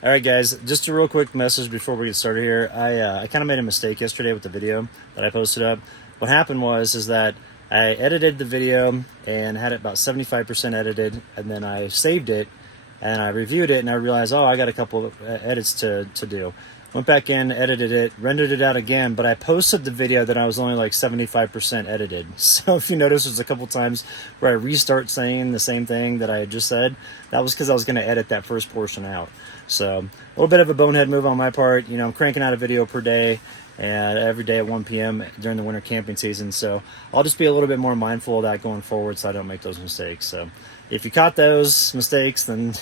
All right, guys, just a real quick message before we get started here. I kind of made a mistake yesterday with the video that I posted up. What happened is that I edited the video and had it about 75% edited, and then I saved it and I reviewed it and I realized, oh, I got a couple of edits to do. Went back in, edited it, rendered it out again, but I posted the video that I was only like 75% edited. So if you notice, there's a couple times where I restart saying the same thing that I had just said. That was because I was going to edit that first portion out. So a little bit of a bonehead move on my part. You know, I'm cranking out a video per day and every day at 1 p.m. during the winter camping season. So I'll just be a little bit more mindful of that going forward so I don't make those mistakes. So if you caught those mistakes, then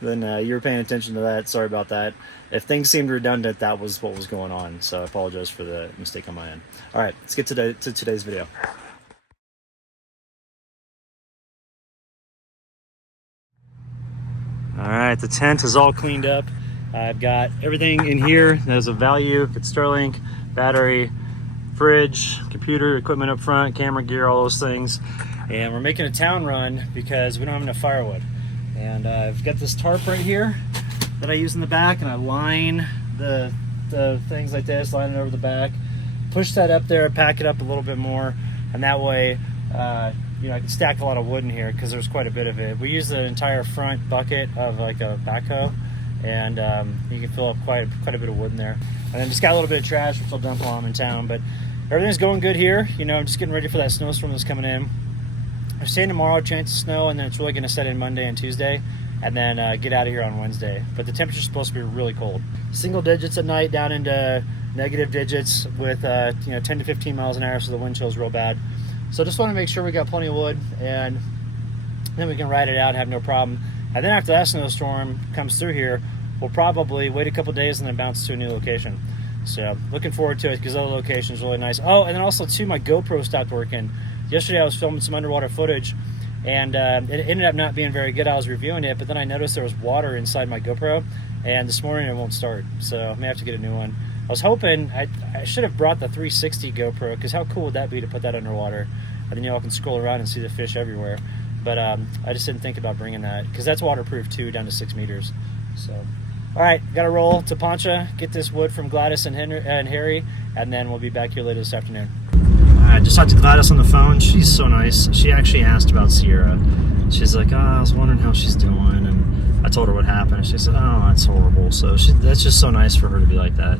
then you were paying attention to that. Sorry about that. If things seemed redundant, that was what was going on. So I apologize for the mistake on my end. All right, let's get to today's video. All right, the tent is all cleaned up. I've got everything in here. There's a value, it's Starlink, battery, fridge, computer, equipment up front, camera gear, all those things. And we're making a town run because we don't have enough firewood. And I've got this tarp right here that I use in the back, and I line the things like this, line it over the back, push that up there, pack it up a little bit more, and that way you know, I can stack a lot of wood in here because there's quite a bit of it. We use the entire front bucket of like a backhoe, and you can fill up quite a bit of wood in there. And then just got a little bit of trash, which I'll dump while I'm in town. But everything's going good here. You know, I'm just getting ready for that snowstorm that's coming in. I'm staying tomorrow, chance of snow, and then it's really going to set in Monday and Tuesday, and then get out of here on Wednesday. But the temperature's supposed to be really cold. Single digits at night down into negative digits with you know, 10 to 15 miles an hour, so the wind chill's real bad. So just want to make sure we got plenty of wood, and then we can ride it out and have no problem. And then after that snowstorm comes through here, we'll probably wait a couple days and then bounce to a new location. So looking forward to it because the other location is really nice. Oh, and then also too, my GoPro stopped working. Yesterday I was filming some underwater footage, and it ended up not being very good. I was reviewing it, but then I noticed there was water inside my GoPro, and this morning it won't start. So I may have to get a new one. I was hoping, I should have brought the 360 GoPro, because how cool would that be to put that underwater? And then y'all can scroll around and see the fish everywhere. But I just didn't think about bringing that, because that's waterproof too, down to 6 meters. So, all right, gotta roll to Poncha, get this wood from Gladys and Harry, and then we'll be back here later this afternoon. I just talked to Gladys on the phone. She's so nice. She actually asked about Sierra. She's like, oh, I was wondering how she's doing, and I told her what happened. She said, oh, that's horrible. So that's just so nice for her to be like that.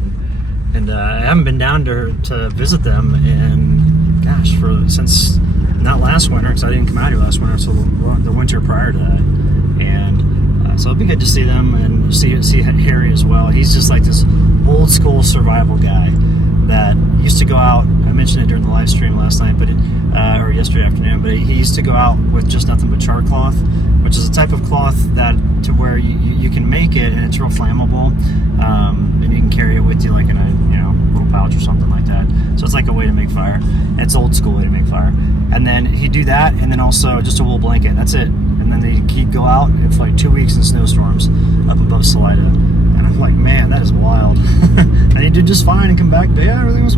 And I haven't been down to visit them in, gosh, since not last winter, because I didn't come out here last winter, so the winter prior to that. And so it'd be good to see them and see Harry as well. He's just like this old school survival guy that used to go out. I mentioned it during the live stream last night, but or yesterday afternoon. But he used to go out with just nothing but char cloth, which is a type of cloth that to where you can make it and it's real flammable, and you can carry it with you like in a little pouch or something like that. So it's like a way to make fire. And it's old school way to make fire. And then he'd do that, and then also just a wool blanket. That's it. And then he'd go out for like 2 weeks in snowstorms up above Salida. And I'm like, man, that is wild. And he did just fine and come back. But yeah, everything was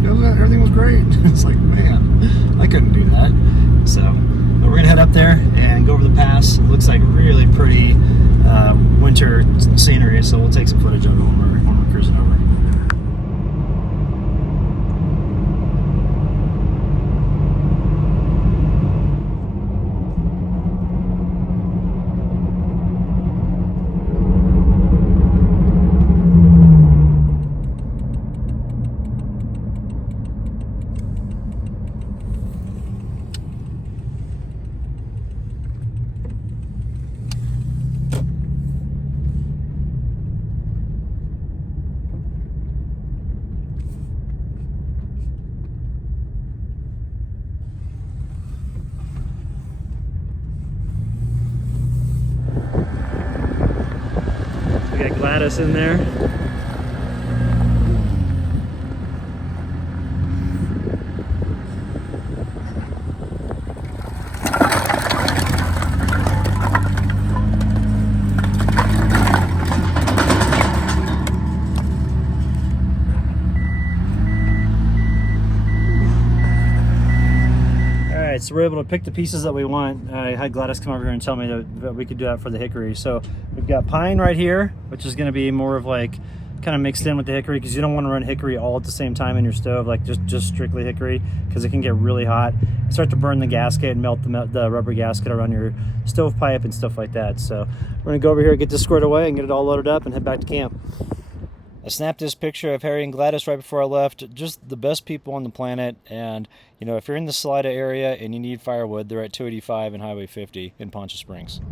great. It's like, man, I couldn't do that. So we're gonna head up there and go over the pass. It looks like really pretty winter scenery. So we'll take some footage of it when we're cruising over. We got Gladys in there. So we're able to pick the pieces that we want. I had Gladys come over here and tell me that we could do that for the hickory. So we've got pine right here, which is going to be more of like kind of mixed in with the hickory, because you don't want to run hickory all at the same time in your stove, like just strictly hickory, because it can get really hot. Start to burn the gasket and melt the rubber gasket around your stovepipe and stuff like that. So we're going to go over here, get this squared away, and get it all loaded up and head back to camp. I snapped this picture of Harry and Gladys right before I left. Just the best people on the planet. And, you know, if you're in the Salida area and you need firewood, they're at 285 and Highway 50 in Poncha Springs.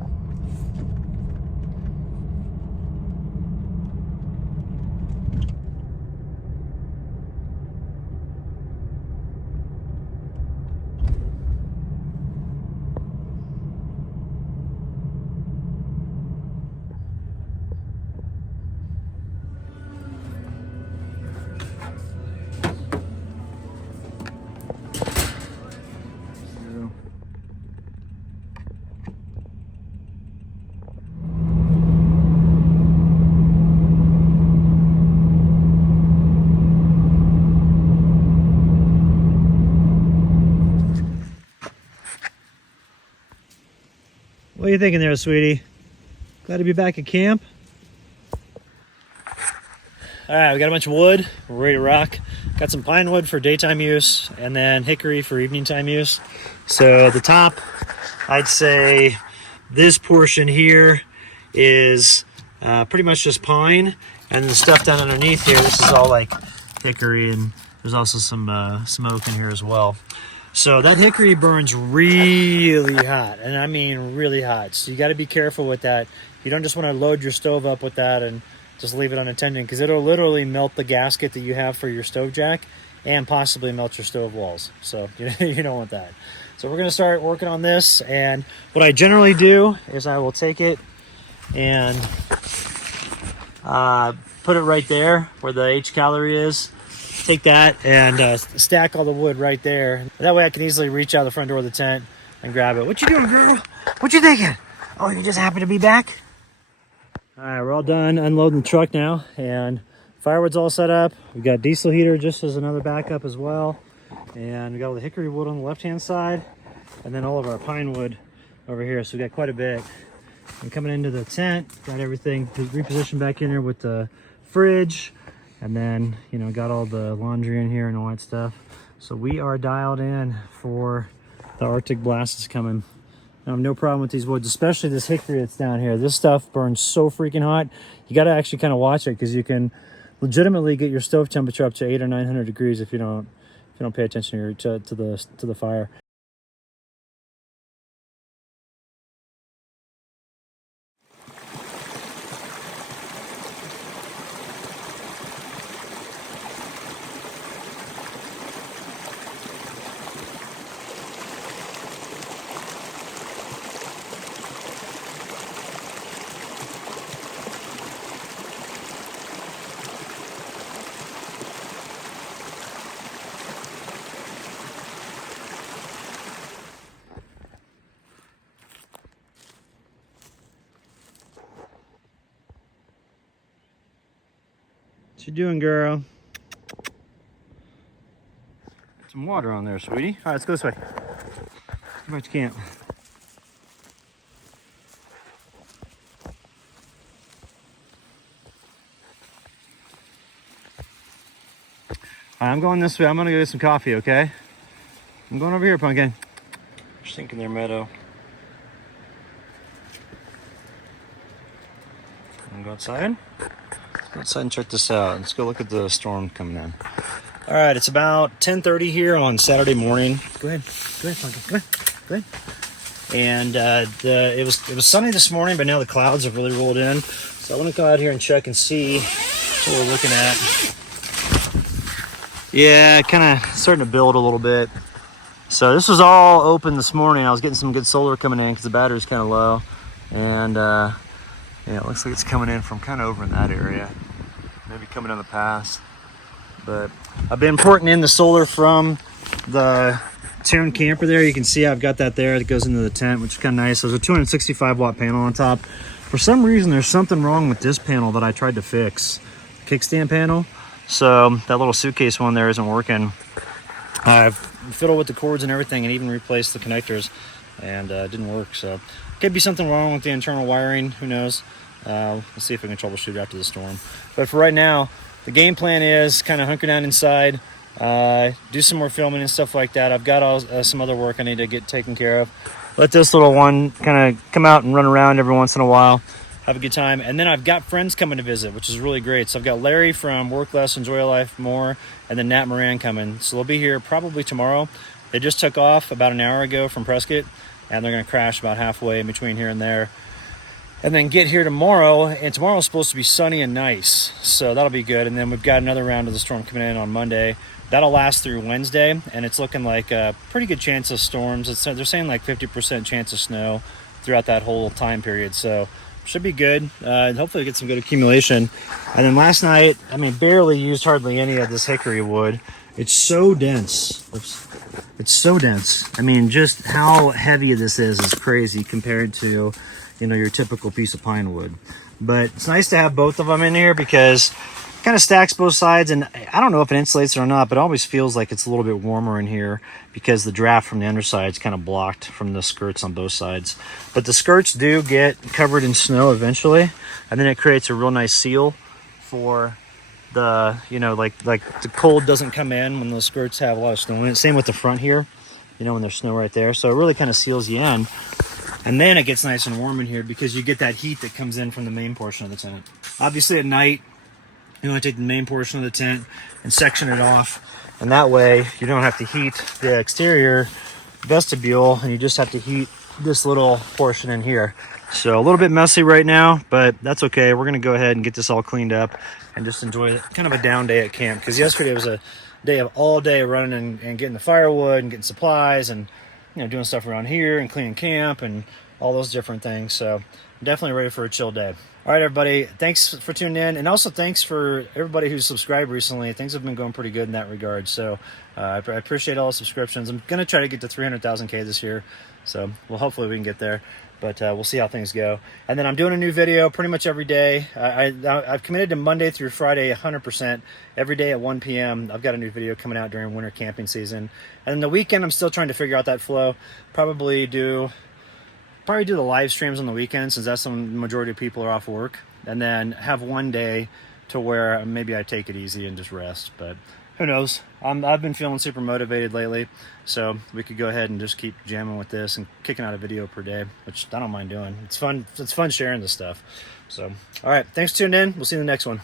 What are you thinking there, sweetie? Glad to be back at camp. All right, we got a bunch of wood. We're ready to rock. Got some pine wood for daytime use and then hickory for evening time use. So the top, I'd say this portion here is pretty much just pine, and the stuff down underneath here, this is all like hickory, and there's also some oak in here as well. So that hickory burns really hot, and I mean really hot. So you got to be careful with that. You don't just want to load your stove up with that and just leave it unattended, because it'll literally melt the gasket that you have for your stove jack and possibly melt your stove walls. So you don't want that. So we're going to start working on this, and what I generally do is I will take it and put it right there where the H calorie is. Take that and stack all the wood right there. That way I can easily reach out the front door of the tent and grab it. What you doing, girl? What you thinking? Oh, you just happy to be back? All right, we're all done unloading the truck now, and firewood's all set up. We've got diesel heater just as another backup as well. And we got all the hickory wood on the left-hand side, and then all of our pine wood over here. So we got quite a bit. And coming into the tent, got everything repositioned back in here with the fridge. And then, you know, got all the laundry in here and all that stuff. So we are dialed in for the Arctic blast is coming. I have no problem with these woods, especially this hickory that's down here. This stuff burns so freaking hot. You got to actually kind of watch it, because you can legitimately get your stove temperature up to 800 or 900 degrees if you don't pay attention to the fire. What you doing, girl? Some water on there, sweetie. All right, let's go this way. Go back to camp. All right, I'm going this way. I'm gonna go get some coffee, okay? I'm going over here, Pumpkin. What you thinking there, Meadow? Wanna go outside? Let's go outside and check this out. Let's go look at the storm coming in. All right, it's about 10:30 here on Saturday morning. Go ahead, Pumpkin. Come on, go ahead. And it was sunny this morning, but now the clouds have really rolled in. So I want to go out here and check and see what we're looking at. Yeah, kind of starting to build a little bit. So this was all open this morning. I was getting some good solar coming in because the battery's kind of low. And yeah, it looks like it's coming in from kind of over in that area. Maybe coming in the pass. But I've been porting in the solar from the tuned camper there. You can see I've got that there that goes into the tent, which is kind of nice. There's a 265 watt panel on top. For some reason, there's something wrong with this panel that I tried to fix. Kickstand panel. So that little suitcase one there isn't working. I've fiddled with the cords and everything and even replaced the connectors, and it didn't work. So could be something wrong with the internal wiring, who knows. We'll see if we can troubleshoot after the storm. But for right now, the game plan is kind of hunker down inside, do some more filming and stuff like that. I've got some other work I need to get taken care of. Let this little one kind of come out and run around every once in a while, have a good time. And then I've got friends coming to visit, which is really great. So I've got Larry from Work Less, Enjoy Life More, and then Nat Moran coming. So they'll be here probably tomorrow. They just took off about an hour ago from Prescott, and they're going to crash about halfway in between here and there. And then get here tomorrow, and tomorrow's supposed to be sunny and nice, so that'll be good. And then we've got another round of the storm coming in on Monday. That'll last through Wednesday, and it's looking like a pretty good chance of storms. They're saying like 50% chance of snow throughout that whole time period, so should be good. Hopefully we get some good accumulation. And then last night, I mean, barely used hardly any of this hickory wood. It's so dense. It's so dense. I mean, just how heavy this is crazy compared to, you know, your typical piece of pine wood. But it's nice to have both of them in here because it kind of stacks both sides, and I don't know if it insulates or not, but it always feels like it's a little bit warmer in here because the draft from the underside is kind of blocked from the skirts on both sides. But the skirts do get covered in snow eventually, and then it creates a real nice seal for the, you know, like the cold doesn't come in when the skirts have a lot of snow in it. Same with the front here, you know, when there's snow right there. So it really kind of seals you in. And then it gets nice and warm in here because you get that heat that comes in from the main portion of the tent. Obviously at night, you want to take the main portion of the tent and section it off. And that way you don't have to heat the exterior vestibule, and you just have to heat this little portion in here. So a little bit messy right now, but that's okay. We're going to go ahead and get this all cleaned up and just enjoy kind of a down day at camp. Because yesterday was a day of all day running and getting the firewood and getting supplies and, you know, doing stuff around here and cleaning camp and all those different things. So I'm definitely ready for a chill day. All right, everybody, thanks for tuning in, and also thanks for everybody who's subscribed recently. Things have been going pretty good in that regard, so I appreciate all the subscriptions. I'm going to try to get to 300,000K this year, so well, hopefully we can get there, but we'll see how things go. And then I'm doing a new video pretty much every day. I've committed to Monday through Friday 100%. Every day at 1 p.m. I've got a new video coming out during winter camping season. And then the weekend, I'm still trying to figure out that flow. Probably do the live streams on the weekend, since that's when the majority of people are off work, and then have one day to where maybe I take it easy and just rest. But who knows? I've been feeling super motivated lately, so we could go ahead and just keep jamming with this and kicking out a video per day, which I don't mind doing. It's fun sharing this stuff. So all right, thanks for tuning in. We'll see you in the next one.